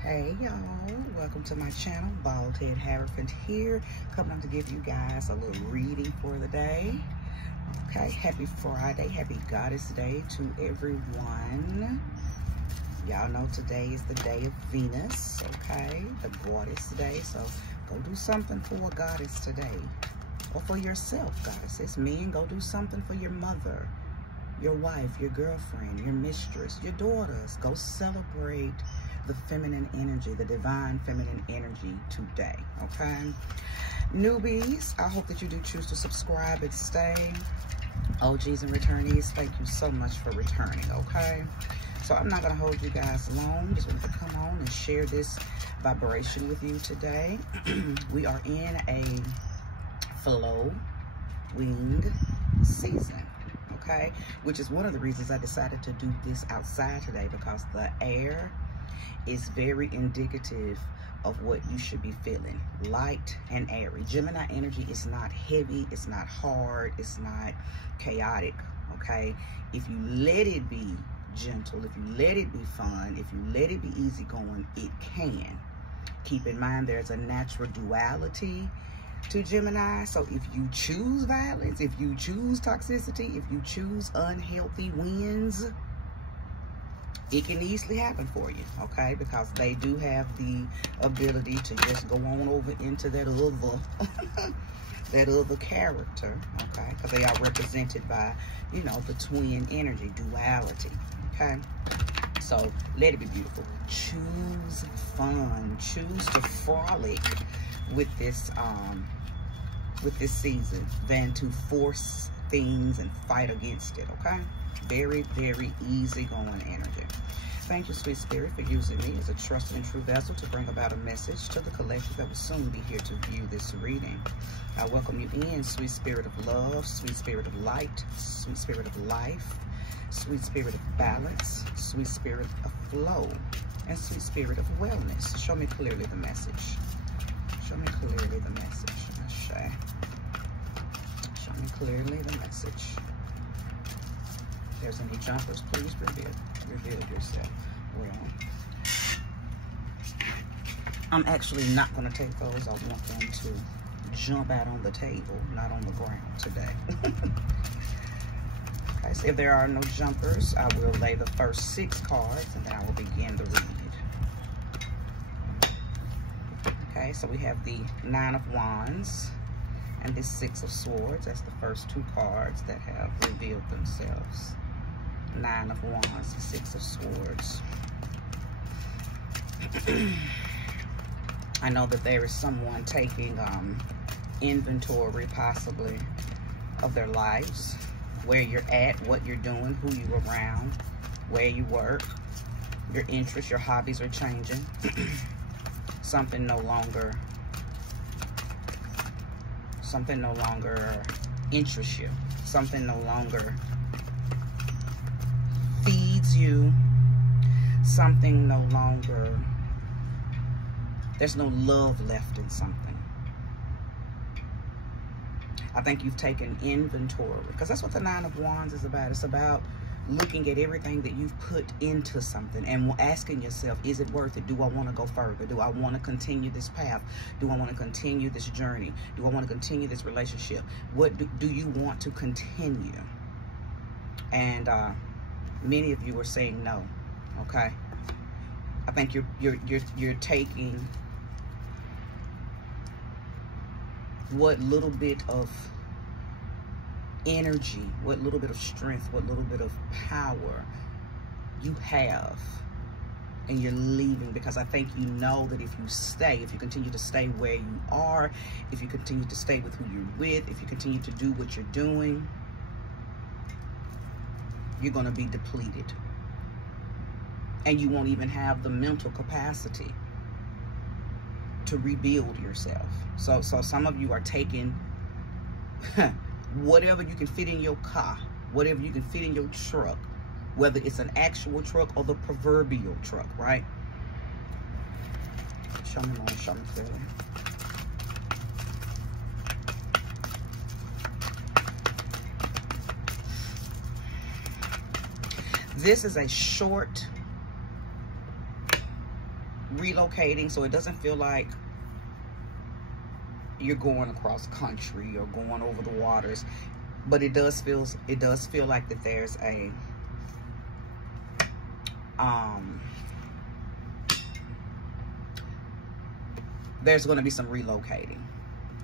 Hey y'all, welcome to my channel. Bald Head Hierophant here, coming on to give you guys a little reading for the day. Okay, happy Friday, happy Goddess Day to everyone. Y'all know today is the day of Venus, okay, the Goddess Day. So go do something for a goddess today, or for yourself, goddesses. Men, go do something for your mother, your wife, your girlfriend, your mistress, your daughters. Go celebrate the feminine energy, the divine feminine energy today, okay? Newbies, I hope that you do choose to subscribe and stay. OGs and returnees, thank you so much for returning, okay? So I'm not gonna hold you guys long. Just wanted to come on and share this vibration with you today. We are in a flow wing season, okay? Which is one of the reasons I decided to do this outside today, because the air is very indicative of what you should be feeling. Light and airy. Gemini energy is not heavy, it's not hard, it's not chaotic, okay? If you let it be gentle, if you let it be fun, if you let it be easygoing, it can. Keep in mind there's a natural duality to Gemini. So if you choose violence, if you choose toxicity, if you choose unhealthy winds, it can easily happen for you, okay? Because they do have the ability to just go on over into that other, that other character, okay? Because they are represented by, you know, the twin energy, duality, okay? So let it be beautiful. Choose fun. Choose to frolic with this season than to force things and fight against it, okay? Very, very easygoing energy. Thank you, Sweet Spirit, for using me as a trusted and true vessel to bring about a message to the collective that will soon be here to view this reading. I welcome you in, Sweet Spirit of love, Sweet Spirit of light, Sweet Spirit of life, Sweet Spirit of balance, Sweet Spirit of flow, and Sweet Spirit of wellness. Show me clearly the message. Show me clearly the message. Ashe. Show me clearly the message. If there's any jumpers, please reveal yourself well. I'm actually not going to take those. I want them to jump out on the table, not on the ground today. Okay, so if there are no jumpers, I will lay the first 6 cards and then I will begin the read. Okay, so we have the 9 of Wands and the 6 of Swords. That's the first 2 cards that have revealed themselves. 9 of Wands, 6 of Swords. I know that there is someone taking inventory, possibly, of their lives, where you're at, what you're doing, who you're around, where you work, your interests, your hobbies are changing. Something no longer interests you. Something no longer feeds you. Something no longer, there's no love left in something. I think you've taken inventory, because that's what the 9 of Wands is about. It's about looking at everything that you've put into something and asking yourself, is it worth it? Do I want to go further? Do I want to continue this path? Do I want to continue this journey? Do I want to continue this relationship? What do you want to continue? And many of you are saying no, okay? I think you're taking what little bit of energy, what little bit of strength, what little bit of power you have, and you're leaving, because I think you know that if you stay, if you continue to stay where you are, if you continue to stay with who you're with, if you continue to do what you're doing, you're going to be depleted. And you won't even have the mental capacity to rebuild yourself. So some of you are taking whatever you can fit in your car, whatever you can fit in your truck, whether it's an actual truck or the proverbial truck, right? Show me more, show me clearly. This is a short relocating, so it doesn't feel like you're going across country or going over the waters, but it does feel like that there's a there's going to be some relocating.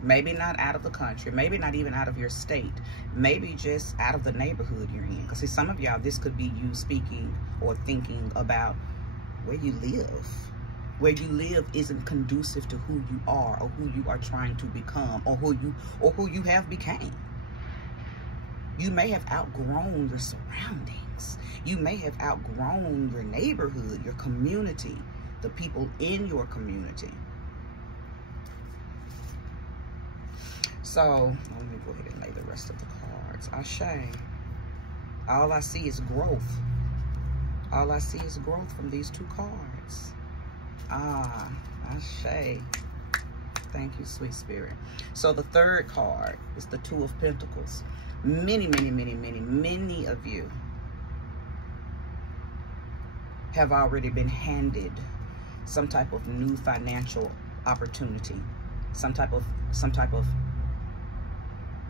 Maybe not out of the country, maybe not even out of your state, maybe just out of the neighborhood you're in. Because see, some of y'all, this could be you speaking or thinking about where you live. Where you live isn't conducive to who you are or who you are trying to become or who you have became. You may have outgrown your surroundings. You may have outgrown your neighborhood, your community, the people in your community. So let me go ahead and lay the rest of the cards. Ashe. All I see is growth. All I see is growth from these two cards. Ah, Ashe. Thank you, sweet spirit. So the third card is the Two of Pentacles. Many of you have already been handed some type of new financial opportunity, some type of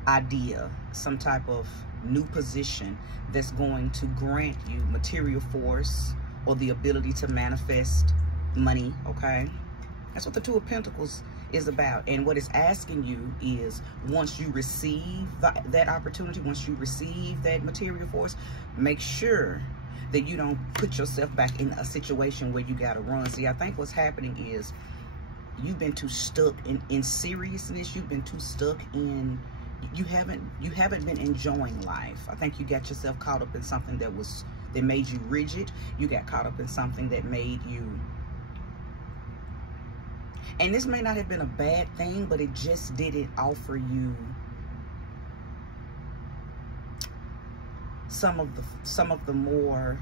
idea, some type of new position that's going to grant you material force or the ability to manifest money. Okay, that's what the Two of Pentacles is about. And what it's asking you is, once you receive that opportunity, once you receive that material force, make sure that you don't put yourself back in a situation where you gotta run. See, I think what's happening is you've been too stuck in seriousness. You've been too stuck in, you haven't been enjoying life. I think you got yourself caught up in something that made you rigid. You got caught up in something that made you, and this may not have been a bad thing, but it just didn't offer you some of the more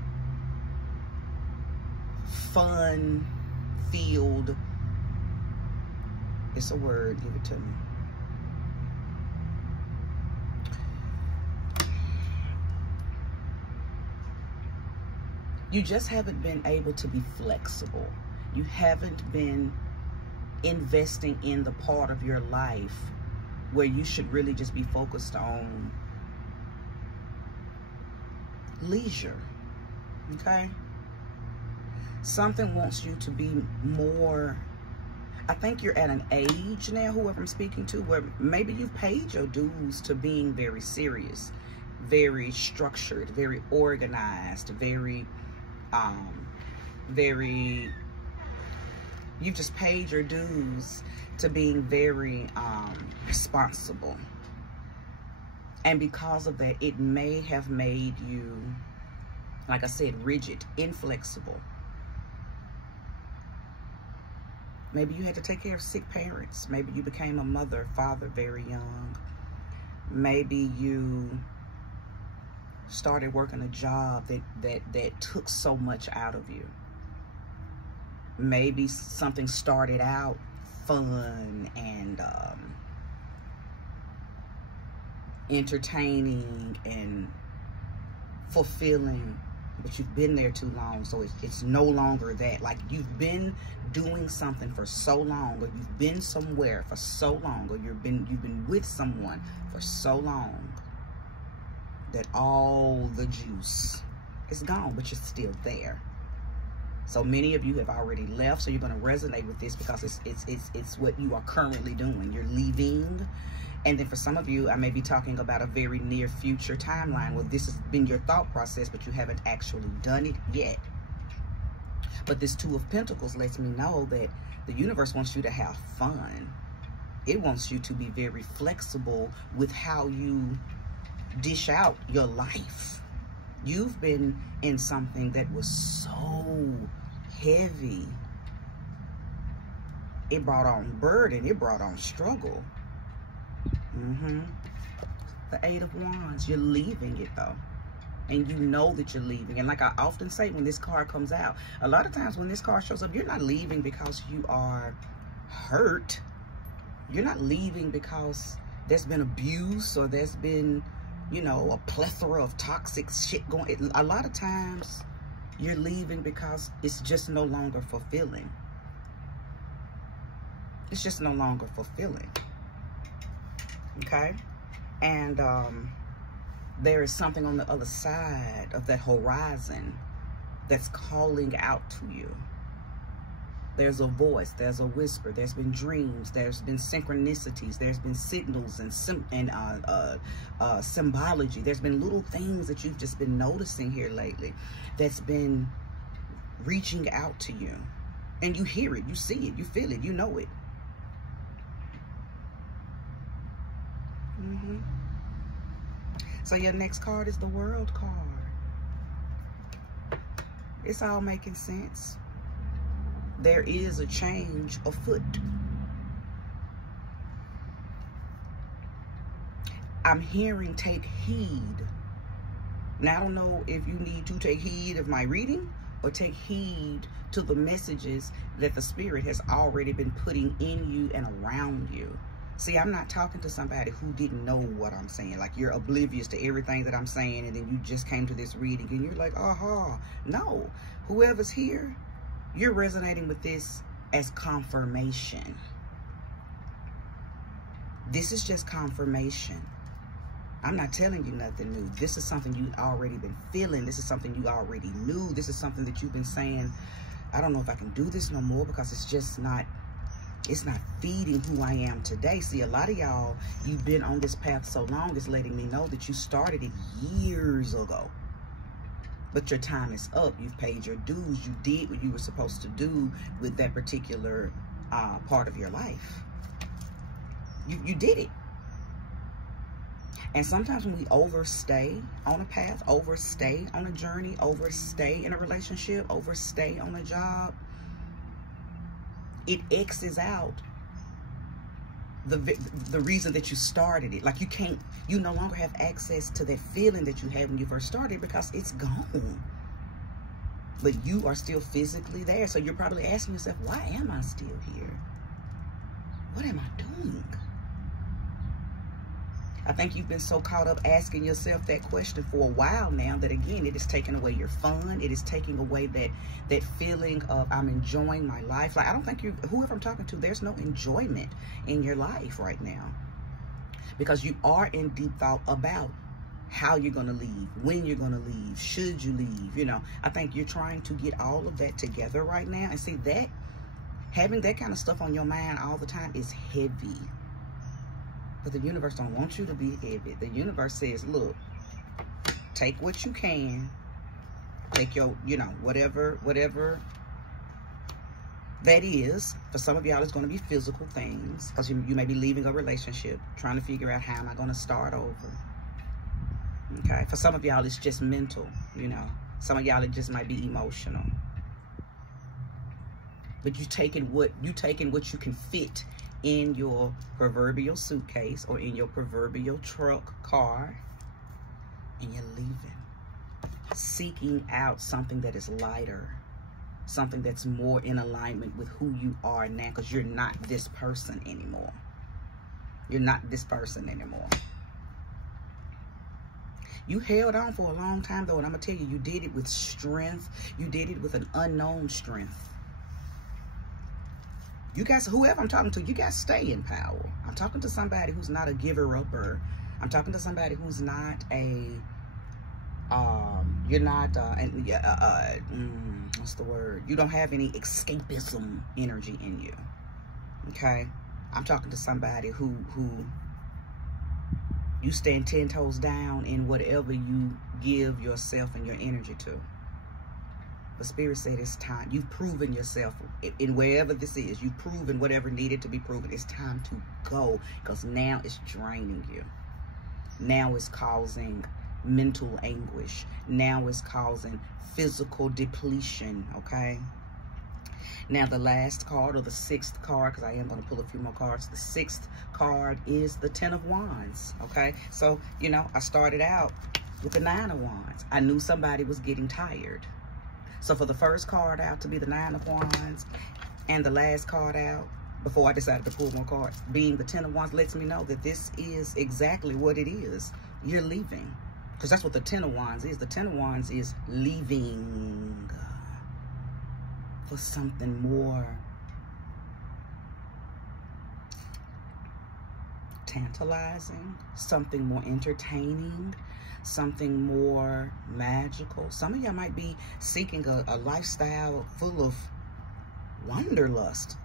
fun-filled, it's a word, give it to me. You just haven't been able to be flexible. You haven't been investing in the part of your life where you should really just be focused on leisure. Okay? Something wants you to be more, I think you're at an age now, whoever I'm speaking to, where maybe you've paid your dues to being very serious, very structured, very organized, very you've just paid your dues to being very responsible. And because of that, it may have made you, like I said, rigid, inflexible. Maybe you had to take care of sick parents. Maybe you became a mother, father very young. Maybe you started working a job that took so much out of you. Maybe something started out fun and entertaining and fulfilling, but you've been there too long, so it's no longer that. Like, you've been doing something for so long, or you've been somewhere for so long, or you've been with someone for so long that all the juice is gone, but you're still there. So many of you have already left, so you're going to resonate with this because it's what you are currently doing. You're leaving. And then for some of you, I may be talking about a very near future timeline where this has been your thought process, but you haven't actually done it yet. But this Two of Pentacles lets me know that the universe wants you to have fun. It wants you to be very flexible with how you dish out your life. You've been in something that was so heavy. It brought on burden. It brought on struggle. The Eight of Wands. You're leaving it though. And you know that you're leaving. And like I often say when this card comes out, a lot of times when this card shows up, you're not leaving because you are hurt. You're not leaving because there's been abuse or there's been, you know, a plethora of toxic shit going. A lot of times you're leaving because it's just no longer fulfilling. It's just no longer fulfilling. Okay? And there is something on the other side of that horizon that's calling out to you. There's a voice, there's a whisper, there's been dreams, there's been synchronicities, there's been signals and symbology. There's been little things that you've just been noticing here lately that's been reaching out to you. And you hear it, you see it, you feel it, you know it. So your next card is the World card. It's all making sense. There is a change afoot. I'm hearing take heed. Now, I don't know if you need to take heed of my reading or take heed to the messages that the Spirit has already been putting in you and around you. See, I'm not talking to somebody who didn't know what I'm saying. Like, you're oblivious to everything that I'm saying, and then you just came to this reading, and you're like, aha. No. Whoever's here, you're resonating with this as confirmation. This is just confirmation. I'm not telling you nothing new. This is something you've already been feeling. This is something you already knew. This is something that you've been saying, I don't know if I can do this no more, because it's just not, it's not feeding who I am today. See, a lot of y'all, you've been on this path so long, it's letting me know that you started it years ago. But your time is up. You've paid your dues. You did what you were supposed to do with that particular part of your life. You did it. And sometimes when we overstay on a path, overstay on a journey, overstay in a relationship, overstay on a job, it X's out the reason that you started it. Like, you no longer have access to that feeling that you had when you first started, because it's gone. But you are still physically there. So you're probably asking yourself, why am I still here? What am I doing? I think you've been so caught up asking yourself that question for a while now that, again, it is taking away your fun. It is taking away that feeling of, I'm enjoying my life. Like, I don't think whoever I'm talking to, there's no enjoyment in your life right now, because you are in deep thought about how you're going to leave, when you're going to leave, should you leave. You know, I think you're trying to get all of that together right now. And see, that having that kind of stuff on your mind all the time is heavy. But the universe don't want you to be heavy. The universe says, look, take what you can. Take your, you know, whatever that is. For some of y'all, it's going to be physical things, because you may be leaving a relationship, trying to figure out, how am I going to start over? Okay. For some of y'all, it's just mental, you know. Some of y'all, it just might be emotional. But you taking what you can fit in your proverbial suitcase or in your proverbial truck, car, and you're leaving, seeking out something that is lighter, something that's more in alignment with who you are now, because you're not this person anymore. You're not this person anymore. You held on for a long time, though, and I'm gonna tell you, you did it with strength. You did it with an unknown strength. You guys, whoever I'm talking to, you guys stay in power. I'm talking to somebody who's not a giver-upper. I'm talking to somebody who's not a, you're not, what's the word? You don't have any escapism energy in you, okay? I'm talking to somebody who you stand 10 toes down in whatever you give yourself and your energy to. The Spirit said it's time. You've proven yourself in wherever this is. You've proven whatever needed to be proven. It's time to go, because now it's draining you. Now it's causing mental anguish. Now it's causing physical depletion, okay? Now the last card, or the 6th card, because I am going to pull a few more cards. The 6th card is the 10 of Wands, okay? So, you know, I started out with the 9 of Wands. I knew somebody was getting tired. So for the first card out to be the 9 of Wands, and the last card out, before I decided to pull more cards, being the 10 of Wands, lets me know that this is exactly what it is. You're leaving. Because that's what the 10 of Wands is. The 10 of Wands is leaving for something more tantalizing, something more entertaining, something more magical. Some of y'all might be seeking a lifestyle full of wanderlust.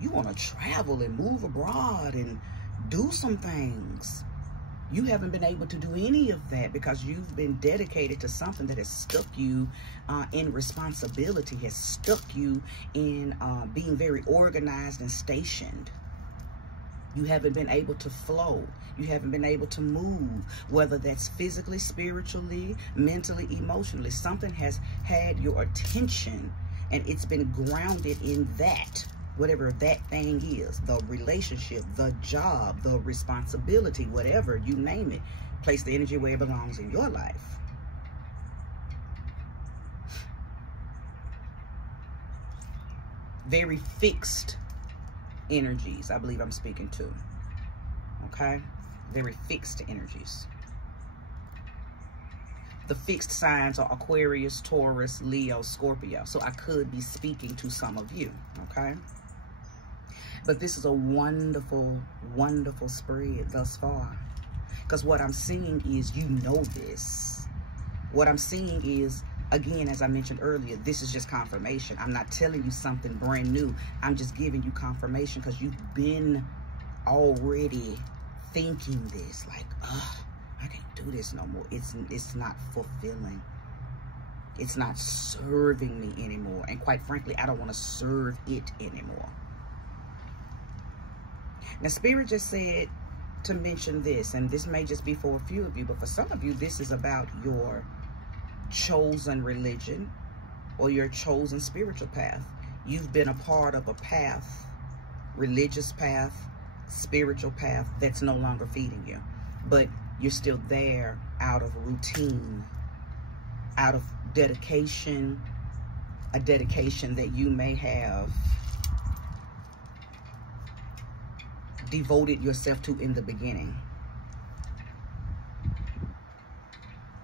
You want to travel and move abroad and do some things. You haven't been able to do any of that because you've been dedicated to something that has stuck you in responsibility, has stuck you in being very organized and stationed. You haven't been able to flow. You haven't been able to move, whether that's physically, spiritually, mentally, emotionally. Something has had your attention and it's been grounded in that, whatever that thing is, the relationship, the job, the responsibility, whatever, you name it. Place the energy where it belongs in your life. Very fixed energies, I believe I'm speaking to. Okay? Very fixed energies. The fixed signs are Aquarius, Taurus, Leo, Scorpio. So I could be speaking to some of you. Okay? But this is a wonderful, wonderful spread thus far. Because what I'm seeing is, you know this. What I'm seeing is, again, as I mentioned earlier, this is just confirmation. I'm not telling you something brand new. I'm just giving you confirmation because you've been already thinking this. Like, I can't do this no more. It's not fulfilling. It's not serving me anymore. And quite frankly, I don't want to serve it anymore. Now, Spirit just said to mention this, and this may just be for a few of you, but for some of you, this is about your chosen religion or your chosen spiritual path. You've been a part of a path, religious path, spiritual path, that's no longer feeding you. But you're still there out of routine, out of dedication, a dedication that you may have devoted yourself to in the beginning.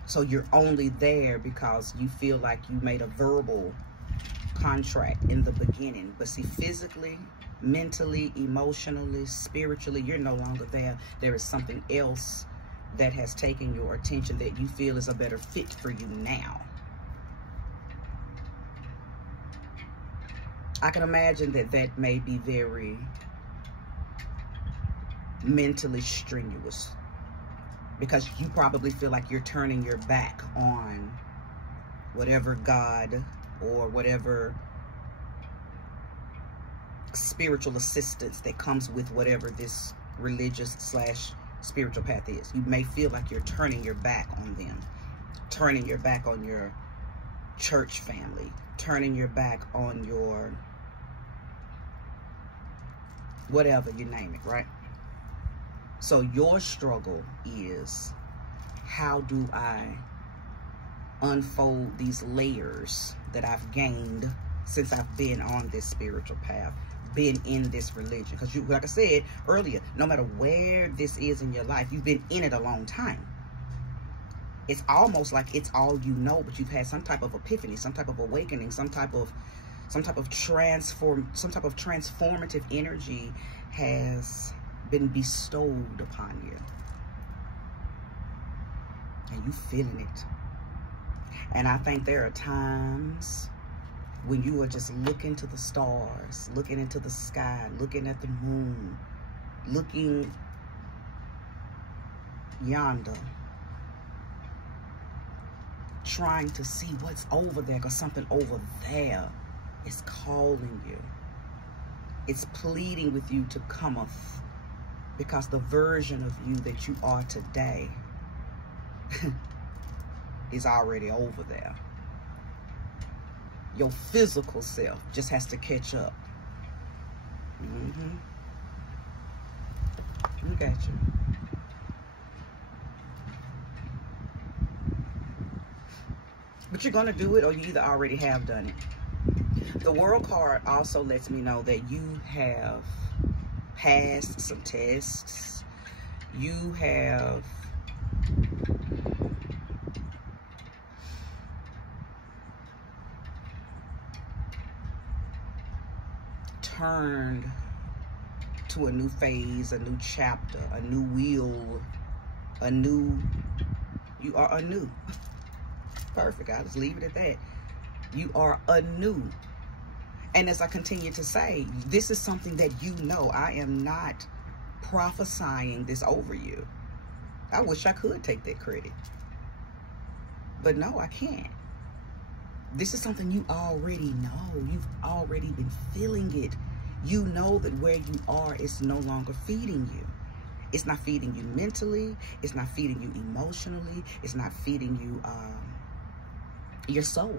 So you're only there because you feel like you made a verbal contract in the beginning. But see, physically, mentally, emotionally, spiritually, you're no longer there. There is something else that has taken your attention that you feel is a better fit for you now. I can imagine that that may be very mentally strenuous, because you probably feel like you're turning your back on whatever God or whatever spiritual assistance that comes with whatever this religious / spiritual path is. You may feel like you're turning your back on them, turning your back on your church family, turning your back on your whatever, you name it, right? So your struggle is, how do I unfold these layers that I've gained since I've been on this spiritual path, been in this religion? Because you, like I said earlier, no matter where this is in your life, you've been in it a long time. It's almost like it's all you know, but you've had some type of epiphany, some type of awakening, some type of transformative energy has been bestowed upon you, and you feeling it. And I think there are times when you are just looking to the stars, looking into the sky, looking at the moon, looking yonder, trying to see what's over there, because something over there is calling you. It's pleading with you to cometh, because the version of you that you are today is already over there. Your physical self just has to catch up. Look at you. But you're going to do it, or you either already have done it. The World card also lets me know that you have passed some tests. You have turned to a new phase, a new chapter, a new wheel, you are anew. Perfect. I'll just leave it at that. You are anew. And as I continue to say, this is something that you know. I am not prophesying this over you. I wish I could take that credit. But no, I can't. This is something you already know. You've already been feeling it. You know that where you are is no longer feeding you. It's not feeding you mentally. It's not feeding you emotionally. It's not feeding you your soul.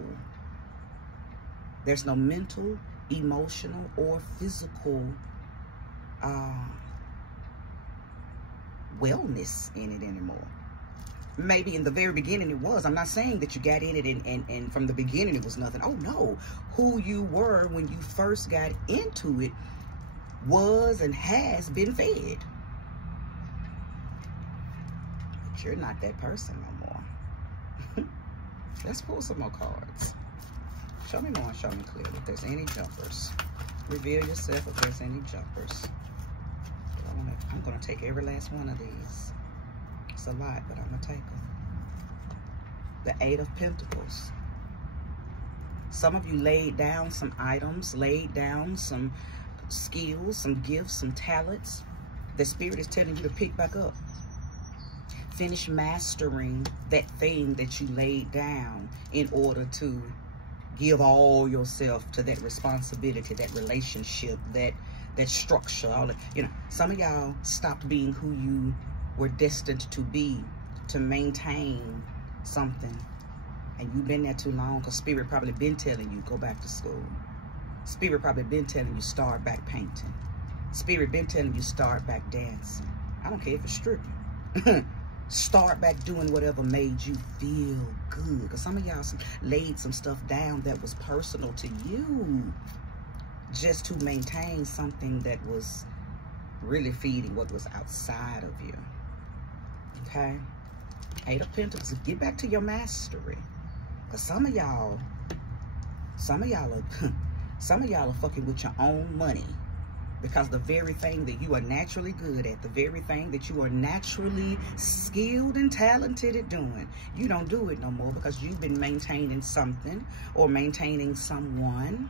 There's no mental, emotional, or physical wellness in it anymore. Maybe in the very beginning it was. I'm not saying that you got in it and from the beginning it was nothing. Oh no. Who you were when you first got into it was and has been fed. But you're not that person no more. Let's pull some more cards. Show me more and show me clearly if there's any jumpers. Reveal yourself if there's any jumpers. I'm going to take every last one of these. It's a lot, but I'm going to take them. The Eight of Pentacles. Some of you laid down some items, laid down some skills, some gifts, some talents. The Spirit is telling you to pick back up. Finish mastering that thing that you laid down in order to give all yourself to that responsibility, that relationship, that structure. All that, you know, some of y'all stopped being who you were destined to be to maintain something, and you've been there too long because Spirit probably been telling you go back to school. Spirit probably been telling you start back painting. Spirit been telling you start back dancing. I don't care if it's stripping. Start back doing whatever made you feel good, because some of y'all laid some stuff down that was personal to you just to maintain something that was really feeding what was outside of you. Okay? Eight of Pentacles. Get back to your mastery. Because some of y'all are fucking with your own money. Because the very thing that you are naturally good at, the very thing that you are naturally skilled and talented at doing, you don't do it no more because you've been maintaining something or maintaining someone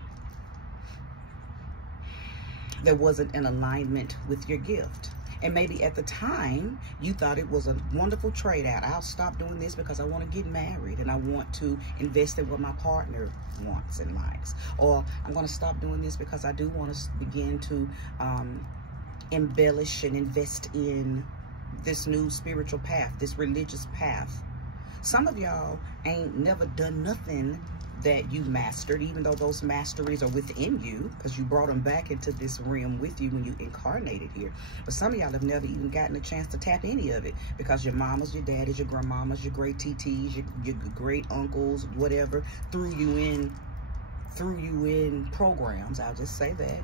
that wasn't in alignment with your gift. And maybe at the time, you thought it was a wonderful trade out. I'll stop doing this because I want to get married and I want to invest in what my partner wants and likes. Or I'm going to stop doing this because I do want to begin to embellish and invest in this new spiritual path, this religious path. Some of y'all ain't never done nothing that you mastered, even though those masteries are within you, because you brought them back into this realm with you when you incarnated here. But some of y'all have never even gotten a chance to tap any of it because your mamas, your daddies, your grandmamas, your great TTs, your great uncles, whatever, threw you in programs. I'll just say that.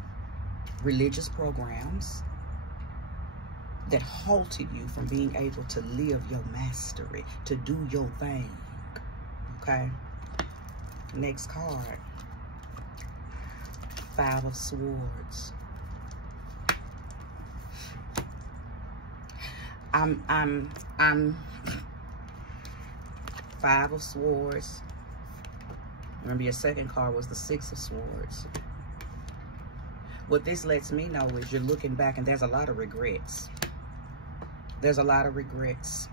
Religious programs that halted you from being able to live your mastery, to do your thing. Okay? Next card. Five of Swords. I'm Five of Swords. Remember, your second card was the Six of Swords. What this lets me know is you're looking back and there's a lot of regrets. There's a lot of regrets.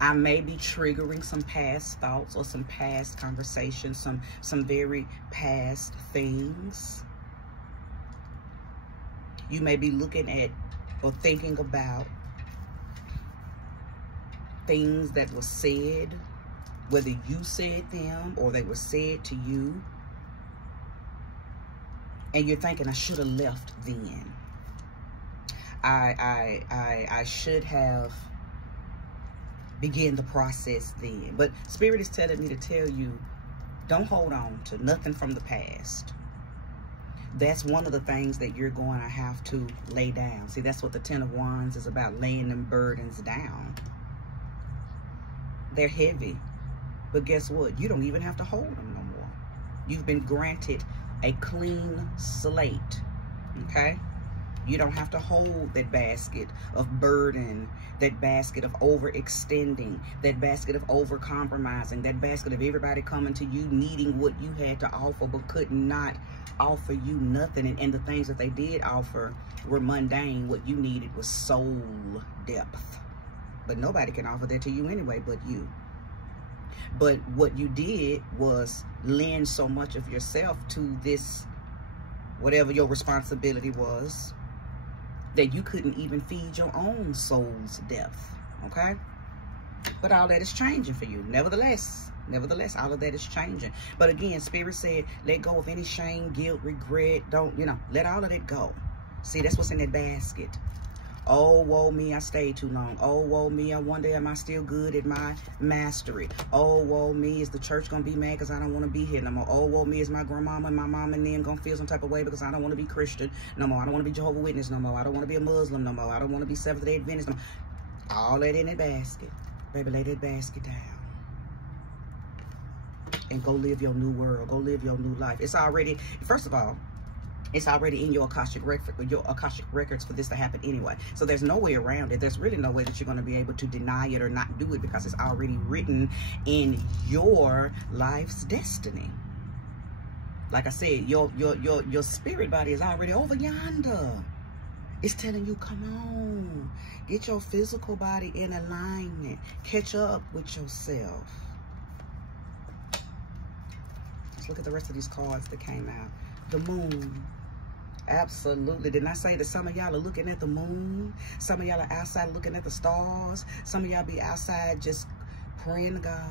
I may be triggering some past thoughts or some past conversations, some very past things. You may be looking at or thinking about things that were said, whether you said them or they were said to you. And you're thinking, I should have left then. I should have begin the process then. But Spirit is telling me to tell you, don't hold on to nothing from the past. That's one of the things that you're going to have to lay down. See, that's what the Ten of Wands is about, laying them burdens down. They're heavy. But guess what? You don't even have to hold them no more. You've been granted a clean slate. Okay? You don't have to hold that basket of burden, that basket of overextending, that basket of overcompromising, that basket of everybody coming to you needing what you had to offer but could not offer you nothing. And the things that they did offer were mundane. What you needed was soul depth. But nobody can offer that to you anyway but you. But what you did was lend so much of yourself to this, whatever your responsibility was, that you couldn't even feed your own soul's depth, okay? But all that is changing for you. Nevertheless, all of that is changing. But again, Spirit said, let go of any shame, guilt, regret. Don't, let all of that go. See, that's what's in that basket. Oh, woe me, I stayed too long. Oh, woe me, I wonder, am I still good at my mastery? Oh, woe me, is the church going to be mad because I don't want to be here no more? Oh, woe me, is my grandmama and my mom and them going to feel some type of way because I don't want to be Christian no more? I don't want to be Jehovah's Witness no more. I don't want to be a Muslim no more. I don't want to be Seventh-day Adventist no more. All that in that basket. Baby, lay that basket down. And go live your new world. Go live your new life. It's already, first of all, it's already in your Akashic records for this to happen anyway. So there's no way around it. There's really no way that you're going to be able to deny it or not do it, because it's already written in your life's destiny. Like I said, your spirit body is already over yonder. It's telling you, come on, get your physical body in alignment. Catch up with yourself. Let's look at the rest of these cards that came out. The moon. Absolutely. Didn't I say that some of y'all are looking at the moon? Some of y'all are outside looking at the stars. Some of y'all be outside just praying to God.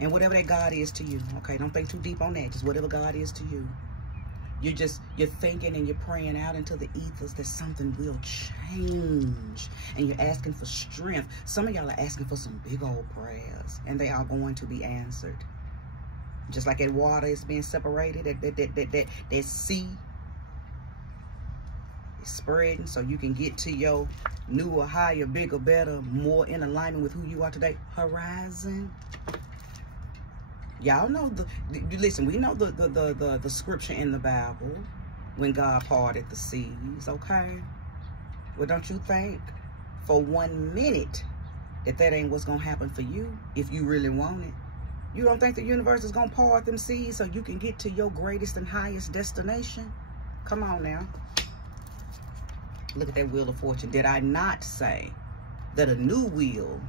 And whatever that God is to you, okay? Don't think too deep on that. Just whatever God is to you. You're thinking and you're praying out into the ethers that something will change. And you're asking for strength. Some of y'all are asking for some big old prayers. And they are going to be answered. Just like that water is being separated, that sea is spreading so you can get to your newer, higher, bigger, better, more in alignment with who you are today. Horizon. Y'all know listen, we know the scripture in the Bible when God parted the seas, okay? Well, don't you think for 1 minute that ain't what's gonna happen for you if you really want it? You don't think the universe is going to part them seas so you can get to your greatest and highest destination? Come on now. Look at that Wheel of Fortune. Did I not say that a new wheel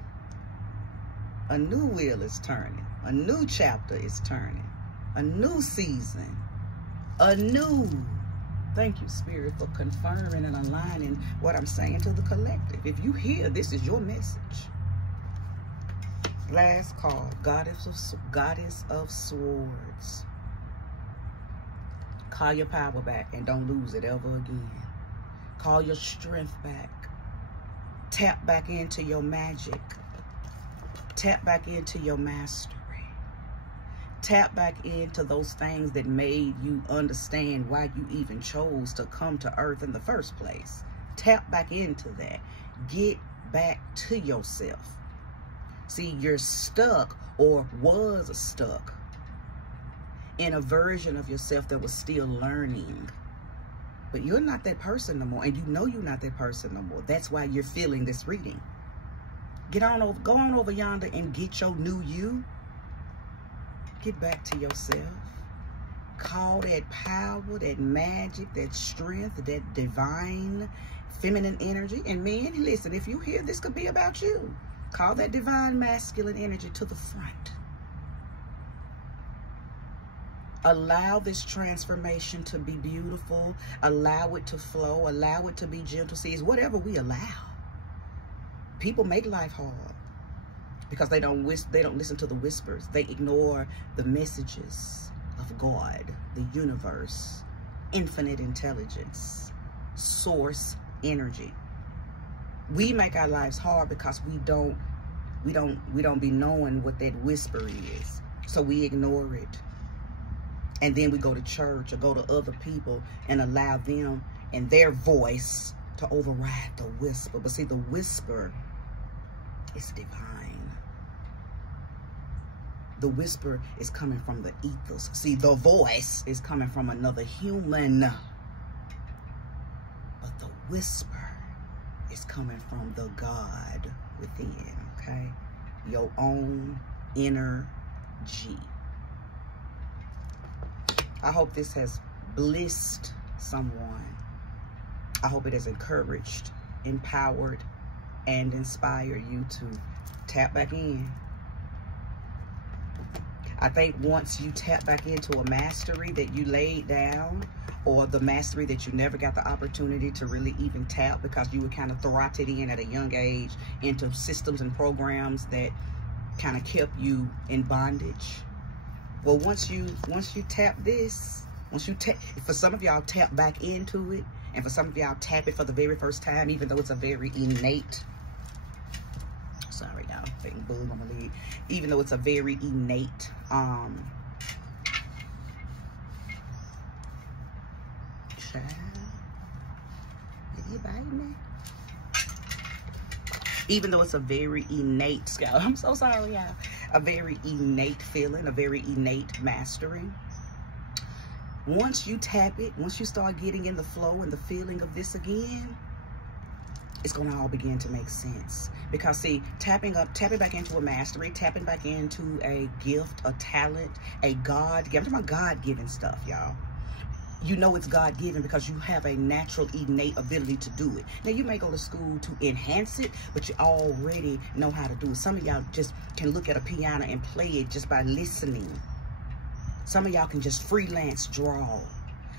is turning? A new chapter is turning. A new season. A new. Thank you, Spirit, for confirming and aligning what I'm saying to the collective. If you hear, this is your message. Last card, Goddess of Swords. Call your power back and don't lose it ever again. Call your strength back. Tap back into your magic. Tap back into your mastery. Tap back into those things that made you understand why you even chose to come to earth in the first place. Tap back into that. Get back to yourself. See, you're stuck or was stuck in a version of yourself that was still learning. But you're not that person no more. And you know you're not that person no more. That's why you're feeling this reading. Go on over yonder and get your new you. Get back to yourself. Call that power, that magic, that strength, that divine feminine energy. And men, listen, if you hear this could be about you. Call that divine masculine energy to the front. Allow this transformation to be beautiful. Allow it to flow. Allow it to be gentle. See, it's whatever we allow. People make life hard because they don't listen to the whispers. They ignore the messages of God, the universe, infinite intelligence, source energy. We make our lives hard because we don't be knowing what that whisper is. So we ignore it. And then we go to church or go to other people and allow them and their voice to override the whisper. But see, the whisper is divine. The whisper is coming from the ethers. See, the voice is coming from another human. But whisper is coming from the God within, okay? Your own inner G. I hope this has blessed someone. I hope it has encouraged, empowered, and inspired you to tap back in. I think once you tap back into a mastery that you laid down, or the mastery that you never got the opportunity to really even tap because you were kind of throttled in at a young age into systems and programs that kind of kept you in bondage. Well, once you tap this, for some of y'all tap back into it, and for some of y'all tap it for the very first time, even though it's a very innate, sorry y'all, big boob on my leg, even though it's a very innate, even though it's a very innate skill, I'm so sorry y'all, a very innate feeling, a very innate mastery. Once you tap it, once you start getting in the flow and the feeling of this again, it's gonna all begin to make sense. Because see, tapping back into a mastery, tapping back into a gift, a talent, a God, I'm talking about God-given stuff, y'all. You know it's God-given because you have a natural, innate ability to do it. Now, you may go to school to enhance it, but you already know how to do it. Some of y'all just can look at a piano and play it just by listening. Some of y'all can just freelance draw.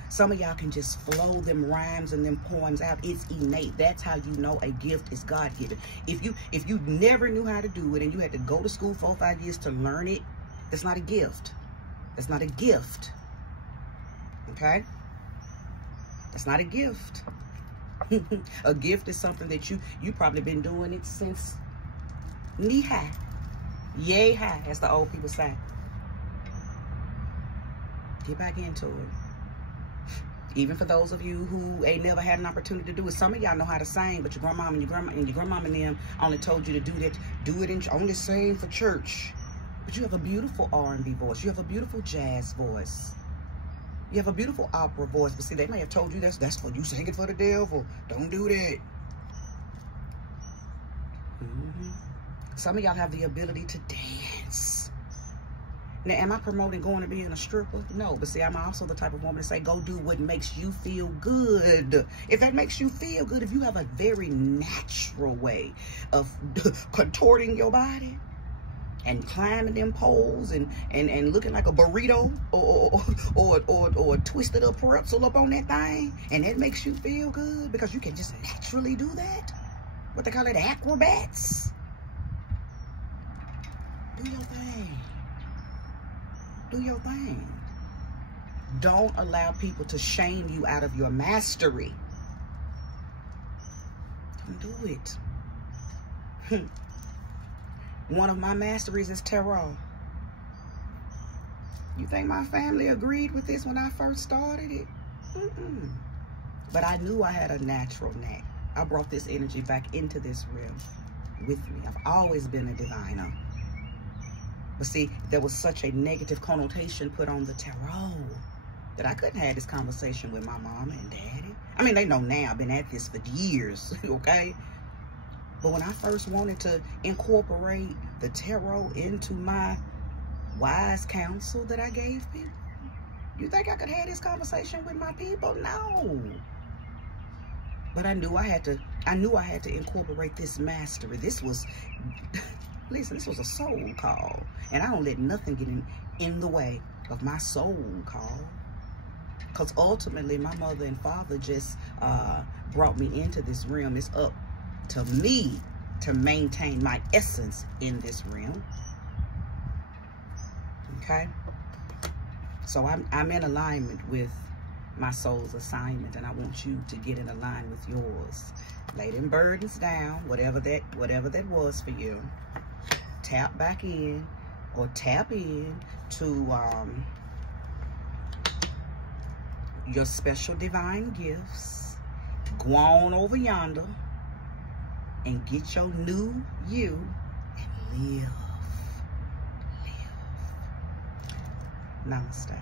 Some of y'all can just flow them rhymes and them poems out. It's innate. That's how you know a gift is God-given. If you never knew how to do it and you had to go to school 4 or 5 years to learn it, that's not a gift. That's not a gift. Okay? That's not a gift. A gift is something that you probably been doing it since knee high. Yay high, as the old people say. Get back into it. Even for those of you who ain't never had an opportunity to do it. Some of y'all know how to sing, but your grandmama and your grandmama and them only told you to do that. Do it and only sing for church. But you have a beautiful R&B voice. You have a beautiful jazz voice. You have a beautiful opera voice. But see, they may have told you that's for you singing for the devil. Don't do that. Some of y'all have the ability to dance. Now, am I promoting going to being a stripper? No, but see, I'm also the type of woman to say, go do what makes you feel good. If that makes you feel good, if you have a very natural way of contorting your body and climbing them poles and looking like a burrito or a twisted up pretzel up on that thing, and that makes you feel good because you can just naturally do that. What they call it, acrobats. Do your thing. Do your thing. Don't allow people to shame you out of your mastery. Don't do it. One of my masteries is tarot. You think my family agreed with this when I first started it? But I knew I had a natural knack. I brought this energy back into this realm with me. I've always been a diviner. But see, there was such a negative connotation put on the tarot that I couldn't have this conversation with my mama and daddy. I mean, they know now. I've been at this for years, okay? But when I first wanted to incorporate the tarot into my wise counsel that I gave people, you think I could have this conversation with my people? No. But I knew I had to incorporate this mastery. This was... Listen, this was a soul call. And I don't let nothing get in the way of my soul call. Because ultimately, my mother and father just brought me into this realm. It's up to me to maintain my essence in this realm. Okay? So I'm in alignment with my soul's assignment, and I want you to get in alignment with yours. Lay them burdens down, whatever that was for you. Tap back in, or tap in to your special divine gifts. Go on over yonder and get your new you and live. Namaste.